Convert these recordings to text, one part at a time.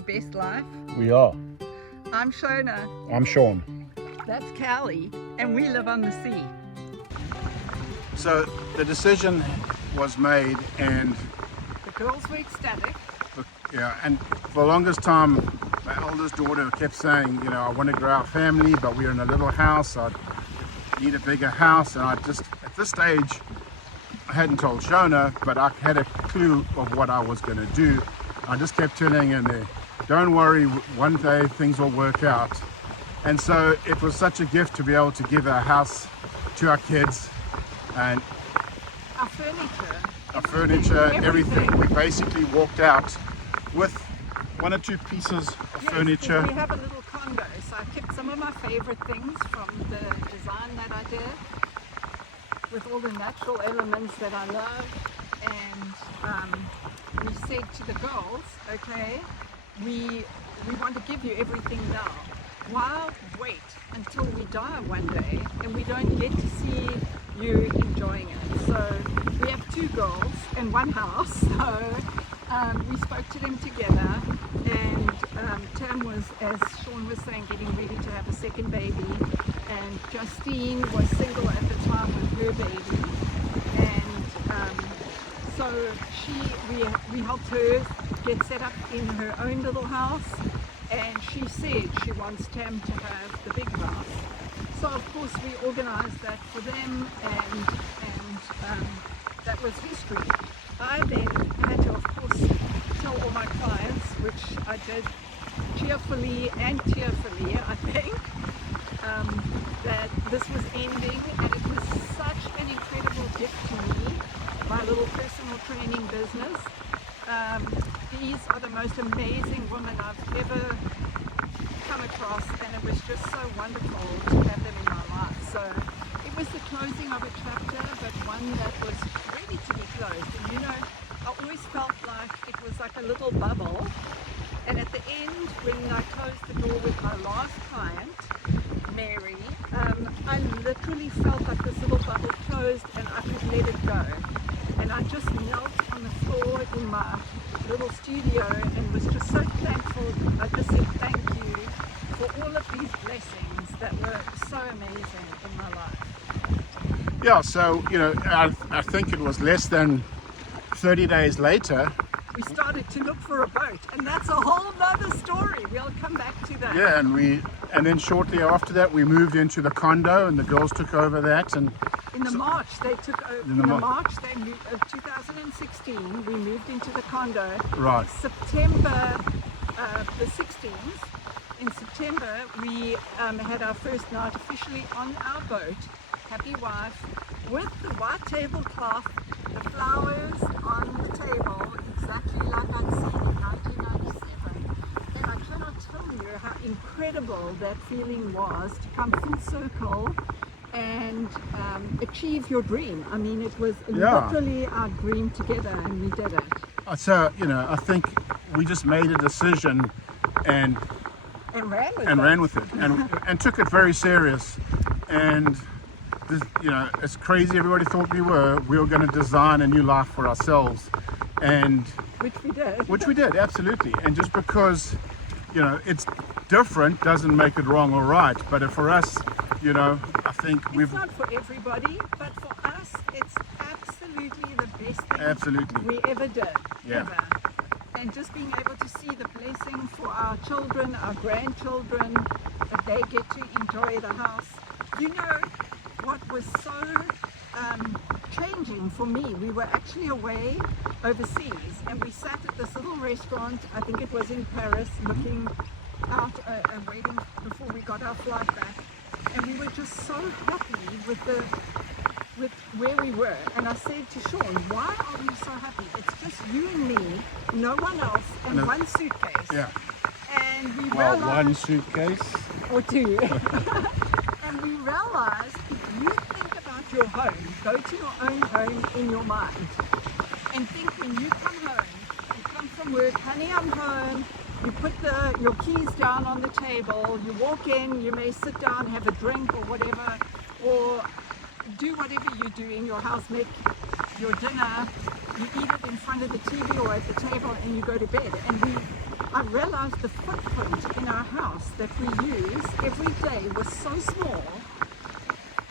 Your Best Life. We are. I'm Shona. I'm Shaun. That's Cali, and we live on the sea. So the decision was made, and The girls were ecstatic. and for the longest time, my eldest daughter kept saying, I want to grow our family, but we're in a little house. I need a bigger house, and I just, at this stage, I hadn't told Shona, but I had a clue of what I was going to do. I just kept telling her, don't worry, one day things will work out. And so it was such a gift to be able to give our house to our kids and Our furniture. everything. We basically walked out with one or two pieces of furniture. We have a little condo, so I kept some of my favorite things from the design that I did, with all the natural elements that I love. And we said to the girls, okay, we want to give you everything now. Why wait until we die one day and we don't get to see you enjoying it? So we have two girls and one house, so we spoke to them together, and Tam was, as Shaun was saying, getting ready to have a second baby, and Justine was single at the time with her baby, and so we helped her get set up in her own little house, and she said she wants Tam to have the big house. So of course we organised that for them, and that was history. I then had to, of course, tell all my clients, which I did cheerfully and tearfully, I think, that this was ending, and it was such an incredible gift to me, my little personal training business. These are the most amazing women I've ever come across, and it was just so wonderful to have them in my life. So it was the closing of a chapter, but one that was ready to be closed. And I always felt like it was like a little bubble, and at the end, when I closed the door with my last client, Mary, I literally felt like this little bubble closed and I could let it go. And I just knelt on the floor in my little studio and was just so thankful. I just said thank you for all of these blessings that were so amazing in my life. Yeah, so, I think it was less than 30 days later. We started to look for a boat, and that's a whole nother story. We'll come back to that. Yeah, and then shortly after that we moved into the condo, and the girls took over that. And in the March they took over. In the March they moved, 2016, we moved into the condo. Right. September the 16th. In September we had our first night officially on our boat, Happy Wife, with the white tablecloth, the flowers on the table, exactly like I'd seen in 1997. And I cannot tell you how incredible that feeling was to come full circle and achieve your dream. I mean, it was literally our dream together, and we did it. So, I think we just made a decision and ran with it and took it very serious. And this, it's crazy. Everybody thought we were going to design a new life for ourselves, and which we did absolutely. And just because it's different doesn't make it wrong or right. But for us, I think it's not for everybody, but for us, it's absolutely the best thing we ever did. Yeah. Ever. And just being able to see the blessing for our children, our grandchildren, that they get to enjoy the house. What was so changing for me, we were actually away overseas, and we sat at this little restaurant, I think it was in Paris, looking out and waiting before we got our flight back, and we were just so happy with where we were. And I said to Shaun, why are we so happy? It's just you and me, no one else, and one suitcase. Yeah. And we realized, one suitcase or two. And we realized, if you think about your home, go to your own home in your mind, and think when you come home, you come from work, honey, I'm home. You put your keys down on the table, you walk in, you may sit down, have a drink or whatever, or do whatever you do in your house, make your dinner, you eat it in front of the TV or at the table, and you go to bed. And I realized the footprint in our house that we use every day was so small,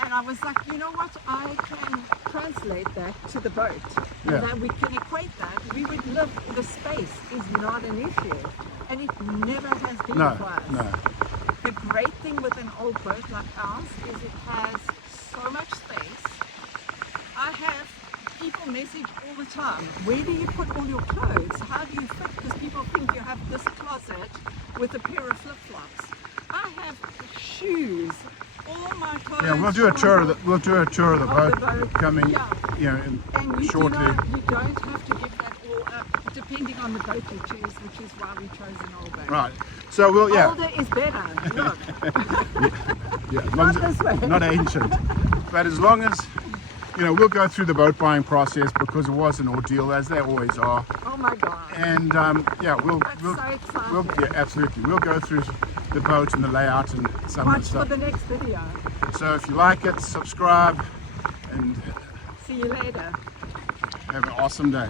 and I was like, you know what, I can translate that to the boat, Yeah. and then we can equate that. We would live, the space is not an issue, and it never has been No, for us. no. The great thing with an old boat like ours is it has so much space. I have people message all the time, where do you put all your clothes? How do you fit? Because people think you have this closet with a pair of flip-flops. I have shoes, all my clothes. Yeah, we'll do a tour of the boat boat, coming, yeah. And you shortly. you don't have to give that all up, depending on the boat you choose, which is why we chose an old boat. Right. So we'll Older is better. Look. Not this way. not ancient. But as long as we'll go through the boat buying process because it was an ordeal, as they always are. Oh my God. And we'll so exciting. absolutely we'll go through the boat and the layout and some of the Watch for stuff. the next video. So if you like it, subscribe and See you later. have an awesome day.